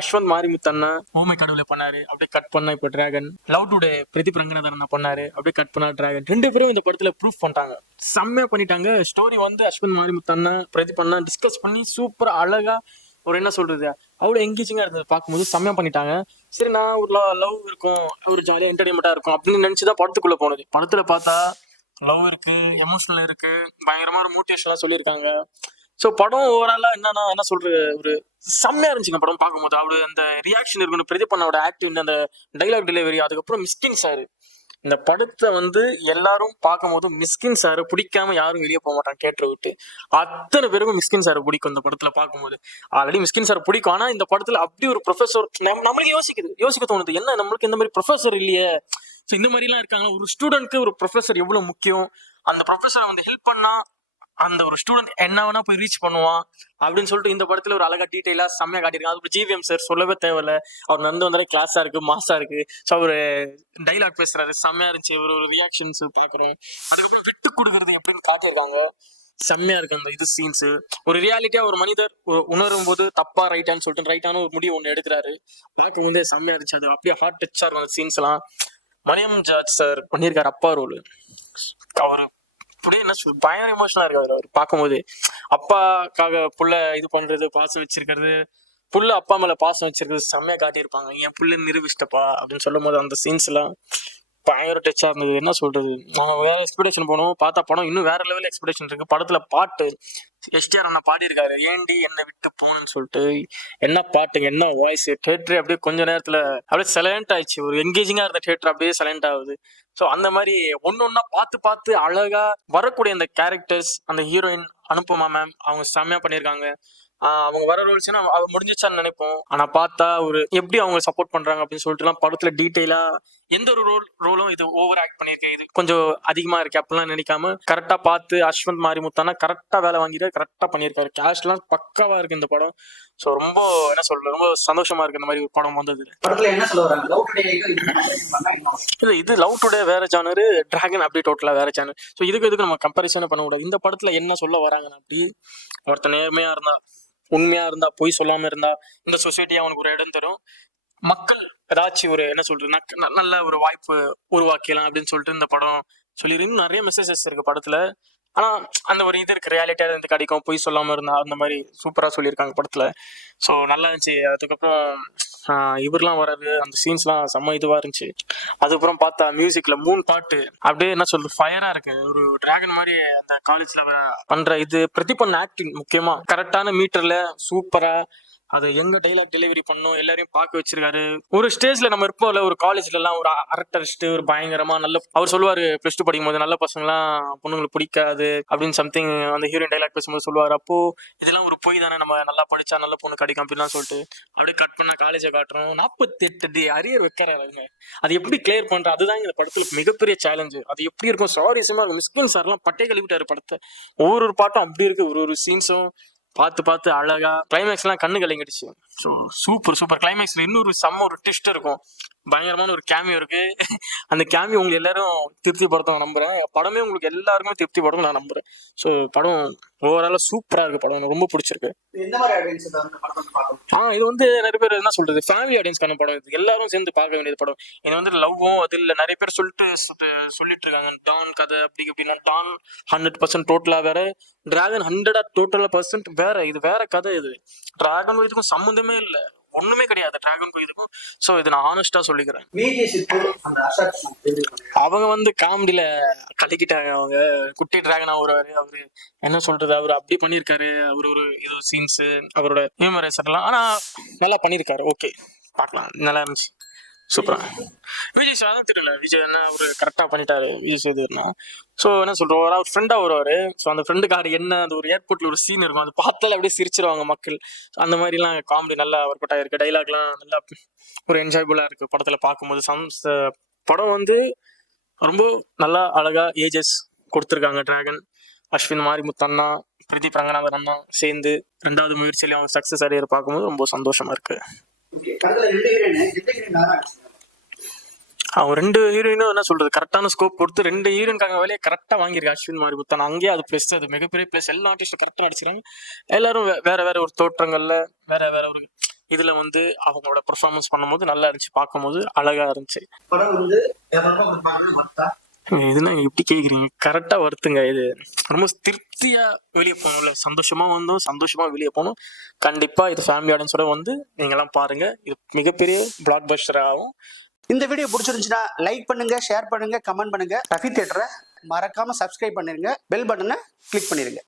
அஸ்வந்த் மாரிமுத்தண்ணா ஓமை கடவுளை பண்ணாரு, அப்படியே கட் பண்ணா இப்ப Dragon. Love Today Pradeep Ranganathan அண்ணா பண்ணாரு, அப்படியே கட் பண்ணா டிராகன். ரெண்டு பேரும் இந்த படத்துல ப்ரூஃப் பண்ணிட்டாங்க, செம்மையா பண்ணிட்டாங்க. ஸ்டோரி வந்து அஸ்வந்த் மாரிமுத்தண்ணா பிரதீப் அண்ணா டிஸ்கஸ் பண்ணி சூப்பரா அழகா ஒரு என்ன சொல்றது அவ்வளவு எங்கேஜிங்கா இருந்தது பார்க்கும்போது, செம்மையா பண்ணிட்டாங்க. சரி, நான் ஒரு லவ் இருக்கும், ஒரு ஜாலியா என்டர்டைன்மெண்டா இருக்கும் அப்படின்னு நினைச்சுதான் படத்துக்குள்ள போனது. படத்துல பார்த்தா லவ் இருக்கு, எமோஷனல் இருக்கு, பயங்கரமா ஒரு மோட்டிவேஷன்லாம் சொல்லியிருக்காங்க. ஸோ படம் ஓவராலா என்னன்னா என்ன சொல்றது, ஒரு செம்மையா இருந்துச்சுங்க படம் பார்க்கும்போது. அவரு அந்த ரியாக்ஷன் இருக்கணும், பிரதீப் அண்ணாவோட ஆக்டிவ், அந்த டைலாக் டெலிவரி, அதுக்கப்புறம் மிஸ்கின் சார். இந்த படத்தை வந்து எல்லாரும் பார்க்கும்போது மிஸ்கின் சார் பிடிக்காம யாரும் வெளியே போக மாட்டாங்க தியேட்டரை விட்டு. அத்தனை பேருக்கும் மிஸ்கின் சார் பிடிக்கும் இந்த படத்துல பார்க்கும்போது. ஆல்ரெடி மிஸ்கின் சார் பிடிக்கும், ஆனா இந்த படத்துல அப்படி ஒரு ப்ரொஃபஸர் நம்மளுக்கு யோசிக்க தோணுது, என்ன நம்மளுக்கு இந்த மாதிரி ப்ரொஃபஸர் இல்லையே. ஸோ இந்த மாதிரிலாம் இருக்காங்க. ஒரு ஸ்டூடெண்ட்க்கு ஒரு ப்ரொஃபஸர் எவ்வளவு முக்கியம், அந்த ப்ரொஃபஸரை வந்து ஹெல்ப் பண்ணா அந்த ஒரு ஸ்டூடெண்ட் என்ன வேணா போய் ரீச் பண்ணுவான் அப்படின்னு சொல்லிட்டு இந்த படத்துல ஒரு அழகா டீடைலா செம்மையா காட்டியிருக்காங்க. அது ஜிவிஎம் சார் சொல்லவே தேவையில்ல, அவர் நடந்து வந்தாலே கிளாஸா இருக்கு, மாசா இருக்கு. ஸோ அவரு டைலாக் பேசுறாரு, செம்மையா இருந்துச்சு. ஒரு ரியாக்ஷன்ஸ் பாக்குறோம், அதுக்கப்புறம் விட்டு கொடுக்கறது எப்படின்னு காட்டியிருக்காங்க, செம்மையா இருக்கு அந்த இது சீன்ஸ். ஒரு ரியாலிட்டியா ஒரு மனிதர் உணரும் போது தப்பா ரைட்டான்னு சொல்லிட்டு ரைட்டான ஒரு முடிவு ஒன்று எடுக்கிறாரு, பார்க்கும் போதே செம்மையா இருந்துச்சு. அது அப்படியே ஹார்ட் டச்சா இருக்கும் அந்த சீன்ஸ் எல்லாம். மரியம் ஜார்ஜ் சார் பண்ணியிருக்காரு அப்பா ரோல். அவரு அப்படியே என்ன சொல் பயங்கர எமோஷனலா இருக்காரு அவர் பார்க்கும்போது. அப்பாக்காக புள்ள இது பண்றது, பாசம் வச்சிருக்கிறது, புள்ள அப்பா மேல பாசம் வச்சிருக்கிறது செம்மையா காட்டியிருப்பாங்க. என் புள்ள நிரூபிச்சிட்டப்பா அப்படின்னு சொல்லும் போது அந்த சீன்ஸ் எல்லாம் பயங்கர டச்சா இருந்தது. என்ன சொல்றது, நாங்க வேற எக்ஸ்பெக்டேஷன் போனோம், பார்த்தா படம் இன்னும் வேற லெவல் எக்ஸ்பெக்டேஷன் இருக்கு. படத்துல பாட்டு எஸ்டிஆர் அண்ணா பாடியிருக்காரு, ஏண்டி என்னை விட்டு போனன்னு சொல்லிட்டு. என்ன பாட்டுங்க, என்ன வாய்ஸ். தியேட்டர் அப்படியே கொஞ்ச நேரத்துல அப்படியே சைலண்ட் ஆயிடுச்சு. ஒரு என்கேஜிங்கா இருந்த தியேட்டர் அப்படியே சைலண்ட் ஆகுது. ஸோ அந்த மாதிரி ஒன்னொன்னா பார்த்து பார்த்து அழகா வரக்கூடிய அந்த கேரக்டர்ஸ், அந்த ஹீரோயின் அனுபமா மேம் அவங்க செம்மையா பண்ணியிருக்காங்க. அவங்க வர ரோல்ஸ்னா அவ முடிஞ்சிச்சான்னு நினைப்போம், ஆனா பார்த்தா ஒரு எப்படி அவங்க சப்போர்ட் பண்றாங்க அப்படின்னு சொல்லிட்டுலாம் படத்துல டீட்டெயிலா எந்த ஒரு ரோலும் இது ஓவர் ஆக்ட் பண்ணியிருக்கேன், இது கொஞ்சம் அதிகமா இருக்கு அப்படிலாம் நினைக்காம கரெக்டா பார்த்து அஸ்வந்த் மாரிமுத்தானா கரெக்டா வேலை வாங்கிட்டு கரெக்டா பண்ணியிருக்காரு. கேஷ் எல்லாம் பக்காவா இருக்கு இந்த படம். ஸோ ரொம்ப என்ன சொல்றது, ரொம்ப சந்தோஷமா இருக்கு இந்த மாதிரி ஒரு படம் வந்தது. இது லவ் டுடே வேற ஜானரு, டிராகன் அப்படி டோட்டலா வேற ஜானர். ஸோ இதுக்கு நம்ம கம்பேரிசனே பண்ண கூடாது. இந்த படத்துல என்ன சொல்ல வராங்கன்னு, அப்படி ஒருத்தர் நேர்மையா இருந்தா, உண்மையா இருந்தா, பொய் சொல்லாம இருந்தா இந்த சொசைட்டி அவனுக்கு ஒரு இடம் தரும். மக்கள் ஏதாச்சும் ஒரு என்ன சொல்றது நல்ல ஒரு வாய்ப்பு உருவாக்கலாம் அப்படின்னு சொல்லிட்டு இந்த படம் சொல்லியிருக்கு. நிறைய மெசேஜஸ் இருக்கு படத்துல, ஆனா அந்த ஒரு இது இருக்கு, ரியாலிட்டியா இருந்து கிடைக்கும், பொய் சொல்லாம இருந்தா அந்த மாதிரி சூப்பரா சொல்லியிருக்காங்க படத்துல. ஸோ நல்லா இருந்துச்சு. அதுக்கப்புறம் இவரெல்லாம் வராது, அந்த சீன்ஸ்லாம் செம்ம இதுவா இருந்துச்சு. அதுக்கப்புறம் பார்த்தா மியூசிக்ல 3 பாட்டு அப்படியே என்ன சொல்றது ஃபயரா இருக்கு. ஒரு டிராகன் மாதிரி அந்த காலேஜ்ல பண்ற இது பிரதிபன் ஆக்டிங் முக்கியமா கரெக்டான மீட்டர்ல சூப்பரா அதை எங்க டைலாக் டெலிவரி பண்ணும், எல்லாரையும் பார்க்க வச்சிருக்காரு. ஒரு ஸ்டேஜ்ல நம்ம இருப்போம்ல, ஒரு காலேஜ்ல எல்லாம் ஒரு அரட்டடிச்சுட்டு ஒரு பயங்கரமா நல்ல அவர் சொல்லுவாரு பிளஸ் டூ படிக்கும் போது, நல்ல பசங்களாம் பொண்ணுங்களுக்கு பிடிக்காது அப்படின்னு சம்திங் அந்த ஹீரோயின் டைலாக் பேசும்போது சொல்லுவாரு. அப்போ இதெல்லாம் ஒரு பொய் தானே, நம்ம நல்லா படிச்சா நல்ல பொண்ணு கிடைக்கும் அப்படின்லாம் சொல்லிட்டு அப்படியே கட் பண்ண காலேஜை காட்டுறோம். 48 அரியர் வைக்கிறாருங்க, அது எப்படி கிளியர் பண்ற, அதுதான் இந்த படத்துல மிகப்பெரிய சேலஞ்சு. அது எப்படி இருக்கும், சாரிசமா மிஸ்கின் சார்லாம் பட்டை கழுவிட்டாரு படத்தை. ஒவ்வொரு பாட்டும் அப்படி இருக்கு, ஒரு சீன்ஸும் பார்த்து அழகா. கிளைமேக்ஸ் எல்லாம் கண்ணு கலங்கிடுச்சு. சூப்பர் கிளைமேக்ஸ்ல இன்னொரு செம்ம ஒரு ட்விஸ்ட் இருக்கும், பயங்கரமான ஒரு கேமியோ இருக்கு. அந்த கேமியோ உங்களுக்கு எல்லாரும் திருப்திப்படுத்தும் நம்புறேன். படமே உங்களுக்கு எல்லாருக்குமே திருப்திப்படுத்தும் நான் நம்புறேன். ஸோ படம் ஓவராலா சூப்பரா இருக்கு. படம் எனக்கு ரொம்ப பிடிச்சிருக்கு. இது வந்து நிறைய பேர் என்ன சொல்றது ஃபேமிலி ஆடியன்ஸ்க்கான படம். இது எல்லாரும் சேர்ந்து பார்க்க வேண்டியது படம். இது வந்து லவ்வும் அது இல்லை, நிறைய பேர் சொல்லிட்டு இருக்காங்க டான் கதை அப்படி அப்படின்னா. டான் 100% டோட்டலா வேற, டிராகன் 100% வேற. இது வேற கதை. இது டிராகன் இதுக்கும் சம்மந்தமே இல்லை, ஒண்ணுமே கிடையாது டிராகன் இதுக்கும். சோ இது நான் ஆனஸ்டா சொல்லிக்கிறேன். அவங்க வந்து காமெடியில கலக்கிட்டாங்க. அவங்க குட்டி டிராகனா வருவாரு, அவரு என்ன சொல்றது அவரு அப்படி பண்ணிருக்காரு. அவரு ஒரு இது சீன்ஸ் அவரோட ஹியூமரஸ் எல்லாம் ஆனா நல்லா பண்ணிருக்காரு. ஓகே பார்க்கலாம், நல்லா இருந்துச்சு, சூப்பரா. விஜய் சார் தான் தெரியல, விஜய் என்ன அவரு கரெக்டா பண்ணிட்டாரு விஜய் சேதுனா. ஸோ என்ன சொல்றோம், ஒரு ஃப்ரெண்டா வருவாரு. ஸோ அந்த ஃப்ரெண்டுக்காரு என்ன அந்த ஒரு ஏர்போர்ட்ல ஒரு சீன் இருக்கும், அது பார்த்தாலே அப்படியே சிரிச்சிருவாங்க மக்கள். அந்த மாதிரிலாம் காமெடி நல்லா ஒர்க் அவுட் ஆயிருக்கு. டைலாக்லாம் நல்லா ஒரு என்ஜாயபுளா இருக்கு படத்துல பார்க்கும்போது. படம் வந்து ரொம்ப நல்லா அழகா ஏஜஸ் கொடுத்துருக்காங்க. டிராகன் அஸ்வின் மாரிமுத்தண்ணா பிரதீப் ரங்கநாதன் அண்ணா சேர்ந்து 2வது முயற்சியிலையும் அவங்க சக்சஸ் அடையிற பார்க்கும்போது ரொம்ப சந்தோஷமா இருக்கு. அவங்க 2 ஹீரோயினும் என்ன சொல்றது கரெக்டான ஸ்கோப் கொடுத்து 2 ஹீரோயின்காக வேலையை கரெக்டா வாங்கியிருக்காங்க. அஸ்வின் மாரிமுத்தன் அங்கேயே அது பிளஸ், அது மிகப்பெரிய பிளஸ். எல்லா ஆர்டிஸ்டும் கரெக்டா நடிச்சிருக்காங்க. எல்லாரும் வேற ஒரு தோற்றங்கள்ல வேற ஒரு இதுல வந்து அவங்களோட பெர்ஃபார்மன்ஸ் பண்ணும்போது நல்லா இருந்துச்சு, பார்க்கும்போது அழகா இருந்துச்சு. படம் வந்து பார்த்தா இதுனா எப்படி கேக்குறீங்க? கரெக்டா வருத்துங்க. இது ரொம்ப திருப்தியா வெளியே போகணும்ல, சந்தோஷமா வந்தோம், சந்தோஷமா வெளியே போகணும். கண்டிப்பா இது ஃபேமிலி ஆடியன்ஸோட வந்து நீங்க எல்லாம் பாருங்க. இது மிகப்பெரிய பிளாக் பஸ்டர் ஆகும். இந்த வீடியோ பிடிச்சிருந்துச்சுன்னா லைக் பண்ணுங்க, ஷேர் பண்ணுங்க, கமெண்ட் பண்ணுங்க. ரஃபி தியேட்டரை மறக்காம சப்ஸ்கிரைப் பண்ணிருங்க, பெல் பட்டனை கிளிக் பண்ணிருங்க.